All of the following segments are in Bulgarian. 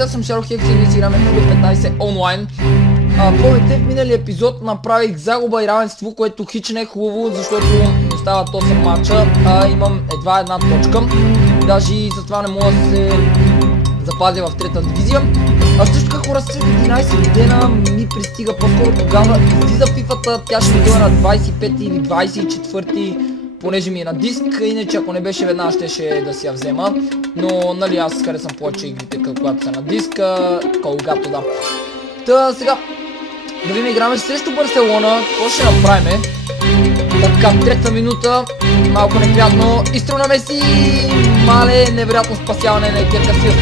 Здравейте, аз съм Шаро Хекс и днес играме FIFA 15 онлайн. Помните, в миналия епизод направих загуба и равенство, което хич не е хубаво, защото не стават 8 матча, имам едва една точка. Даже и за това не мога да се запазя в трета дивизия. Също как хора, след 11 дена ми пристига, по-скоро тогава излиза FIFA-та, тя ще ми дойде на 25 или 24, понеже ми е на диск, иначе ако не беше веднага щеше да си я взема, но нали аз харесвам повече игрите, когато са на диска, когато да. Та сега, да видим, играме срещу Барселона, какво ще направим? Така, трета минута, малко неприятно, изстрел на Меси, мале, невероятно спасяване на Екер Касиас.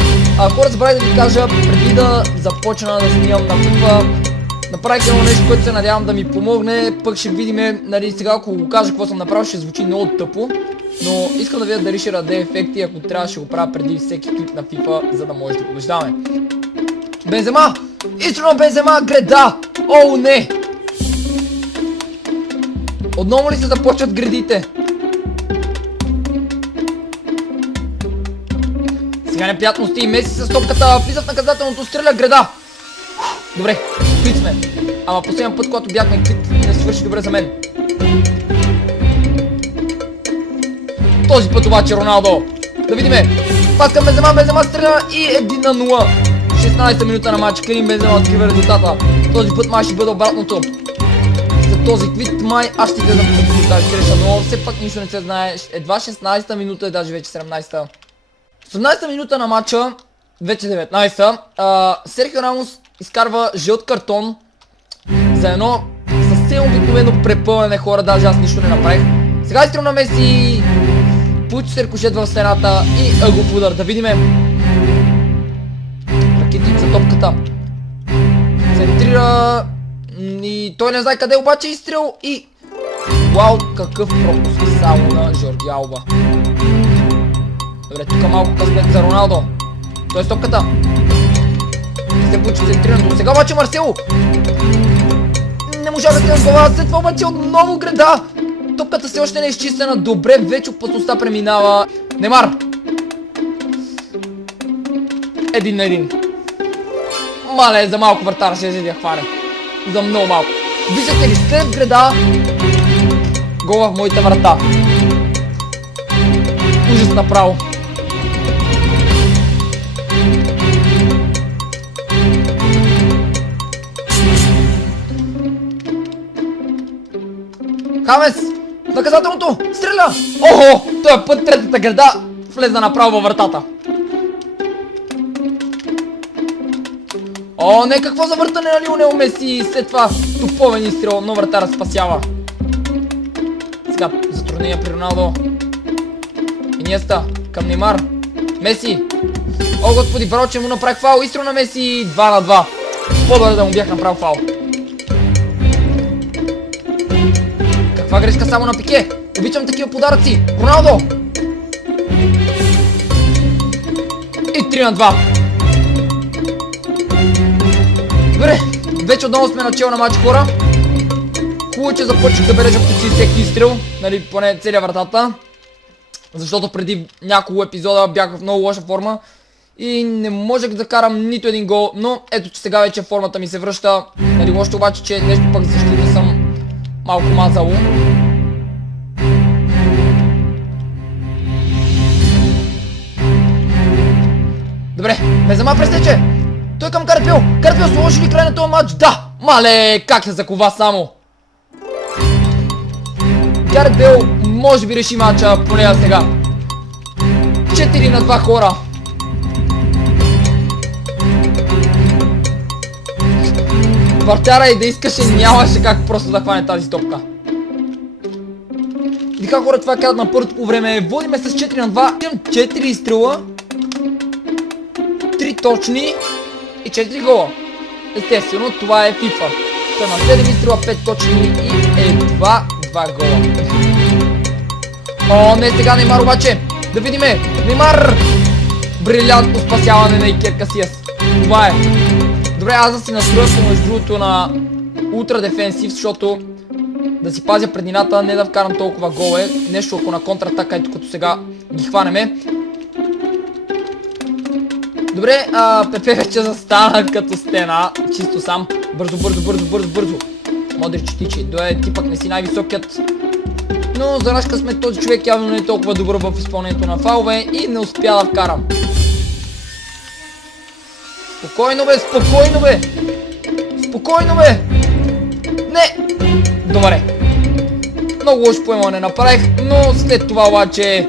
Хора, забравих да ви кажа, преди да започна да снимам на FIFA, направих едно нещо, което се надявам да ми помогне, пък ще видим, нали, сега ако го кажа какво съм направил, ще звучи много тъпо, но искам да видя дали ще даде ефекти, ако трябва ще го правя преди всеки клип на FIFA, за да може да побеждаваме. Бензема! Изтрено Бензема, греда! Оу, не! Отново ли се започват гредите? Сега неприятности, Меси с топката, влиза в наказателното, стреля, греда! Добре, квит сме. Ама последния път, когато бяхме квит, не свърши добре за мен. Този път обаче Роналдо. Да видиме. Пас към Бензема стреля и 1-0. 16-та минута на матч, Карим Бензема открива резултата. Този път май ще бъде обратното. За този квит май аз ще гледам като тази среща, но все пак нищо не се знае. Едва 16-та минута е, даже вече 17-та. 18-та минута на матча, вече 19-та. Серхио Рамос изкарва жълт картон за едно съвсем обикновено препълнене, хора, даже аз нищо не направих. Сега изстрел на Меси, получи се рикошет в стената и ъгов удар. Да видиме. Ракетик за топката. Центрира и той не знае къде обаче изстрел и... Вау, какъв пропуск само на Жорди Алба. Добре, тук малко късмет за Роналдо. Той е топката. Се получи центрирането. Сега обаче Марсело. Не можа да се глава, след това обаче отново греда. Топката все още не е изчистена. Добре, вече опасността преминава. Неймар. 1-1. Мале, за малко вратар ще да я хване. За много малко. Виждате ли, след греда гол в моята врата. Ужас направо. Хамес! Наказателното! Стреля! Охо! Той път третата греда влезна направо във вратата. О, не, какво за въртане на Лионел Меси! След това топовен изстрел, но вратара спасява. Сега затруднения при Роналдо. Иниеста към Неймар. Меси! О, господи, браво, че му направих фаул. Изстрел на Меси 2-2. По-добре да му бях направил фаул. Каква грешка само на Пике? Обичам такива подаръци. Роналдо! И 3-2. Добре, вече отново сме начало на матч, хора. Хубаво, че започнах да бележа почти всеки изстрел, нали, поне целия вратата. Защото преди няколко епизода бях в много лоша форма и не можех да карам нито един гол, но ето, че сега вече формата ми се връща. Нали, лошо обаче, че нещо пък за защита съм малко мазало. Добре, Бензема пресече. Той към Гарет Бейл. Гарет Бейл сложи ли край на този матч? Да! Мале, как се закова само. Гарет Бейл може би реши матча, поне за сега. 4-2 хора. Вратара и да искаше, нямаше как просто да хване тази топка. И така, хора, това казват на първото по време. Водиме с 4-2. Имам 4 изстрела, 3 точни и 4 гола. Естествено, това е FIFA. Той на 7 изстрела, 5 точни и едва 2 гола. О, не, сега Неймар обаче. Да видиме. Неймар! Брилянтно спасяване на Икер Касиас. Това е. Добре, аз да си настроя между другото на ултра дефенсив, защото да си пазя преднината, не да вкарам толкова голове. Нещо ако на контратака, ето като сега ги хванеме. Добре, Пепе вече застана като стена, чисто сам. Бързо. Модрич тичи, ти пък не си най-високият. Но за наш късмет този човек явно не е толкова добър в изпълнението на фалове и не успя да вкара. Спокойно бе! Не! Добре. Много лошо поемане направих, но след това обаче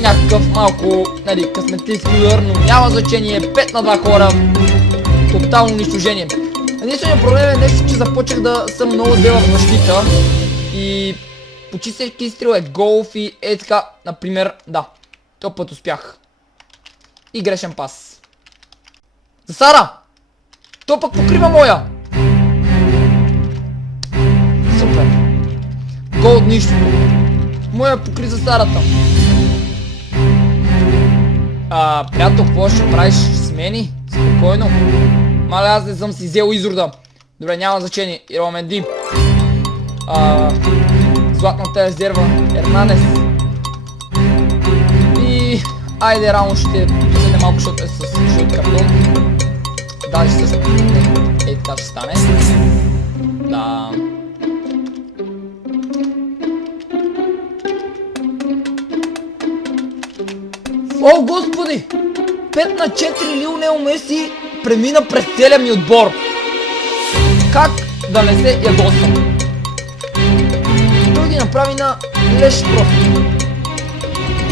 някакъв малко, късметлийски удар, но няма значение. 5 на 2 хора. Тотално унищожение. Единственият проблем е нещо, че започнах да съм много зле в защита и почистейки изстрел е голф и така, например, да. Този път успях. И грешен пас. За Сара! То пък покрива моя! Супер! Гол от нищото. Моя покри за Сарата. Приятел, какво ще правиш? Смени? Спокойно. Мале, аз не съм си взел изрода. Добре, няма значение. Ирваме Ди. Златната резерва. Ернанес. И... айде, рано ще поседне малко, защото е с жълт картон. Даже с... ей, така ще стане. Да... О, господи! 5 на 4 Лионел Меси премина през целия ми отбор. Как да не се ядосам? Той ги направи на леш просто.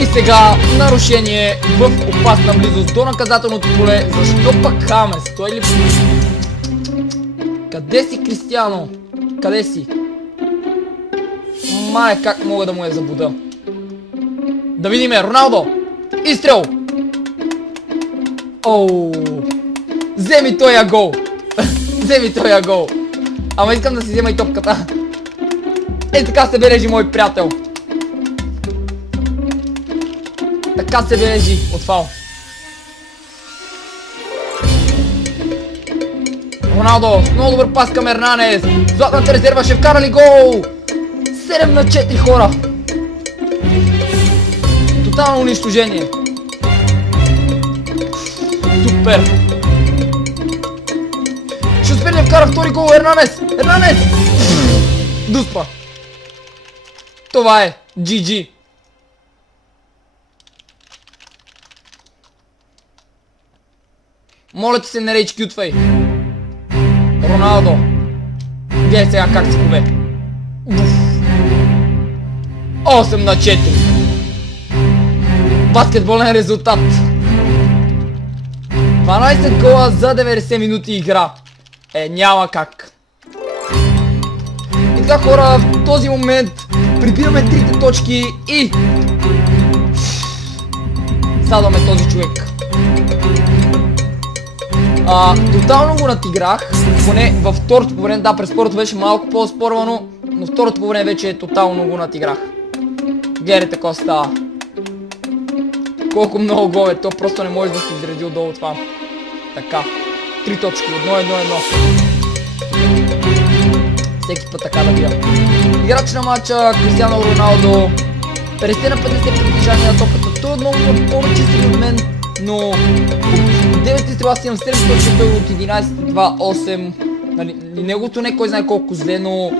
И сега нарушение в опасна близост до наказателното поле. Защо пък Хамес? Той ли... Къде си, Кристиано? Къде си? Май, как мога да му я забуда? Да видиме, Роналдо! Изстрел! Оу! Вземи тоя гол! Вземи тоя гол! Ама искам да си взема и топката. Е, така се бележи, мой приятел. Така се бележи от фал. Роналдо, много добър пас към Ернанес. Златната резерва ще вкара ли гол? 7 на 4 хора. Тотално унищожение. Супер. Ще успее ли вкара втори гол Ернанес? Ернанес! Дуспа. Това е. GG. Моля ти се, не рейдж кютвай. Роналдо. Гледай сега как се побе. 8 на 4. Баскетболен резултат. 12 гола за 90 минути игра. Няма как. И така, хора, в този момент прибираме трите точки и садваме този човек. Тотално го надиграх, поне във второто по време, да, през първото беше малко по-спорвано, но второто по време вече тотално го надиграх. Гледайте какво става. Колко много голове, то просто не може да се изреди отдолу това. Така, 3 точки, 1-1-1. Всеки път така да бия. Играч на матча, Кристиано Роналдо. 50 на 50 притежание на топката. Той отново има повече сили от мен, но 9 стрела си имам 7 точки, той от 11-2-8. Нали, неговото не кой знае колко зле, но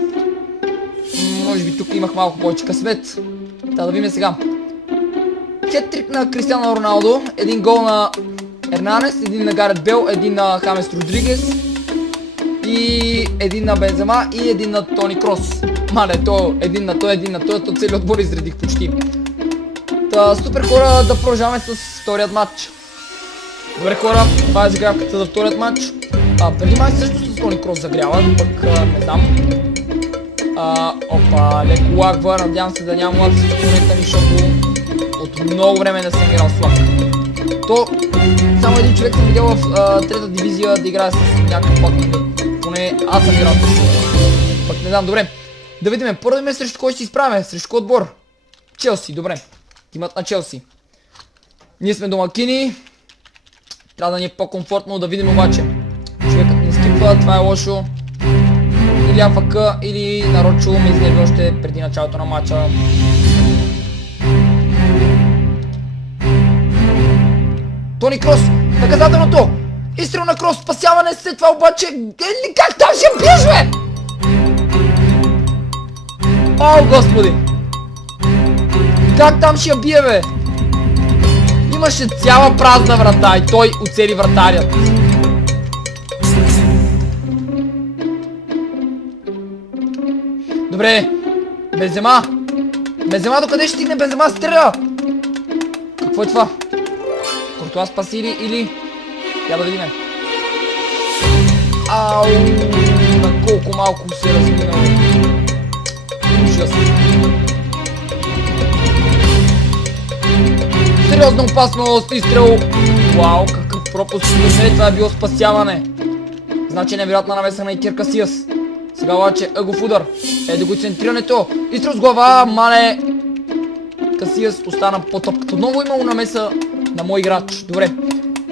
може би тук имах малко повече късмет. Да видим сега. Хеттрик на Кристиано Роналдо, един гол на Ернанес, един на Гарет Бел, един на Хамес Родригес и един на Бензема и един на Тони Крос. Мале, един на той, то целият отбор изредих почти. Та, супер, хора, да продължаваме с вторият матч. Добре, хора, това е загрявката за вторият матч. Преди май също с Тони Крос загрява, пък не знам. Опа, леко лагва, надявам се да няма лаг с момента ми, защото от много време не съм играл с лаг. То, само един човек съм видял в трета дивизия да играе с някакъв лаг, поне аз съм играл с пък не знам, добре. Да видим, първо да ме срещу кой ще се изправяме, срещу кой отбор? Челси, добре. Тимът на Челси. Ние сме домакини. Трябва да ни е по-комфортно, да видим обаче. Човекът не скипва, това е лошо. Или АФК, или нарочно ме изнерви още преди началото на матча. Тони Крос! Наказателното! Изстрел на Крос, спасяване, след това обаче... Как там ще биеш, бе? О, господи! Как там ще я бие, бе? Имаше цяла празна врата и той оцели вратарят. Добре, Бензема! Бензема, докъде ще стигне? Бензема стреля! Какво е това? Кортуа спаси или... Я да видим. Ау! На колко малко се е разминало. Ужас. Сериозно опасност, изстрел. Вау, какъв пропуск. Това е било спасяване. Значи невероятна намеса на Икер Касиас. Сега обаче ъгов удар. Еде го центрирането. Изстрел с глава, мале. Касиас остана по-топ. Отново имало намеса на мой играч. Добре.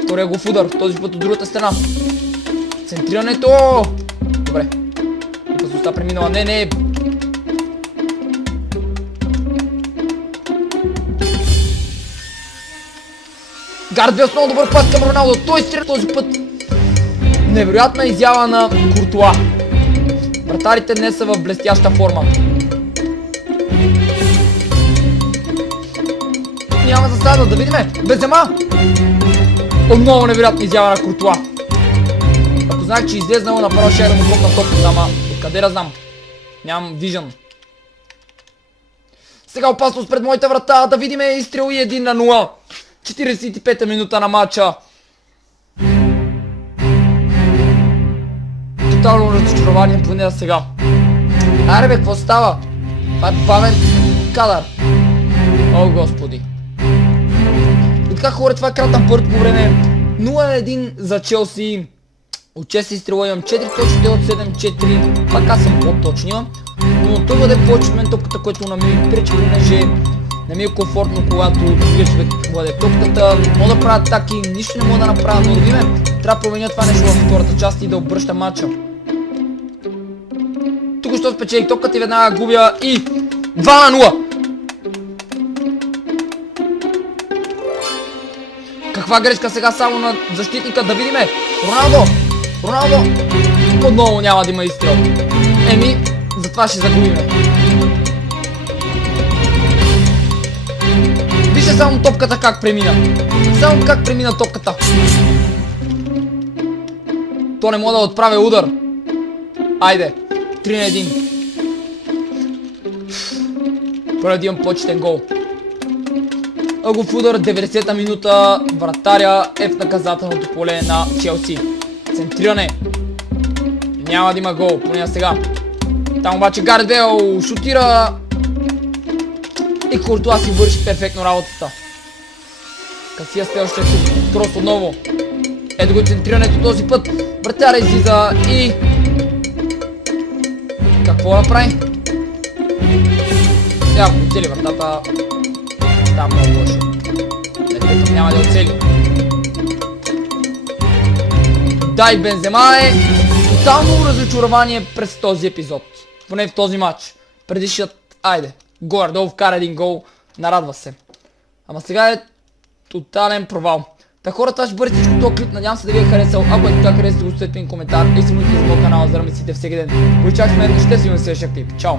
Втория ъгов удар. Този път от другата стена. Центрирането. Добре. Опасността преминала. Не. Гард с много добър пас към Роналдо. Той стреля този път. Невероятна изява на Куртуа. Вратарите днес са в блестяща форма. Няма засада, да видиме. Бензема! Отново невероятна изява на Куртуа. Ако знаех, че излезнало, направо ще да му дропна топката, ама откъде да знам? Нямам вижън. Сега опасност пред моята врата, да видиме изстрел и 1-0. 45-та минута на матча. Тотално разочарование поне за сега. Аре бе, какво става? Това е бавен кадър. О, господи. И така хора, това е кратък пърт по време. 0-1 за Челси. От 6 изстрела имам 4 точки, от 7-4. Пак аз съм по-точния. Но той бъде повече от мен топката, което на ми пречи, понеже не ми е комфортно, когато другия човек бъде топката. Мога да правя атаки, нищо не мога да направя, но да видим. Трябва да променя това нещо във втората част и да обръща матча. Тук що спечелих топката и веднага губя и 2-0. Каква грешка сега само на защитника, да видиме. Роналдо. Отново няма да има изстрел. Затова ще загубиме. Вижте само топката как премина. Само как премина топката. То не мога да отправя удар. Айде. 3-1. Първи имам почетен гол. Ъгов удар, 90-та минута. Вратаря е в наказателното поле на Челси. Центриране. Няма да има гол, поне сега. Там обаче Гарет Бейл шутира. И Куртуа си върши перфектно работата. Касия сте още Крос отново. Ето го центрирането този път. Вратаря излиза и... Какво направи? Сега ако оцели вратата... Става много лошо. Ето няма да оцели. Дай Бензема е тотално разочарование през този епизод. Поне в този матч. Предишният, айде, горе-долу вкара един гол, нарадва се. Ама сега е тотален провал. Та хората, ще бъде всичко този клип, надявам се да ви е харесал. Ако е така, харесате го, оставете един коментар и се абонирайте за моят канал, за да ме следите всеки ден. Получавайте мен, ще си видим в следващия клип. Чао!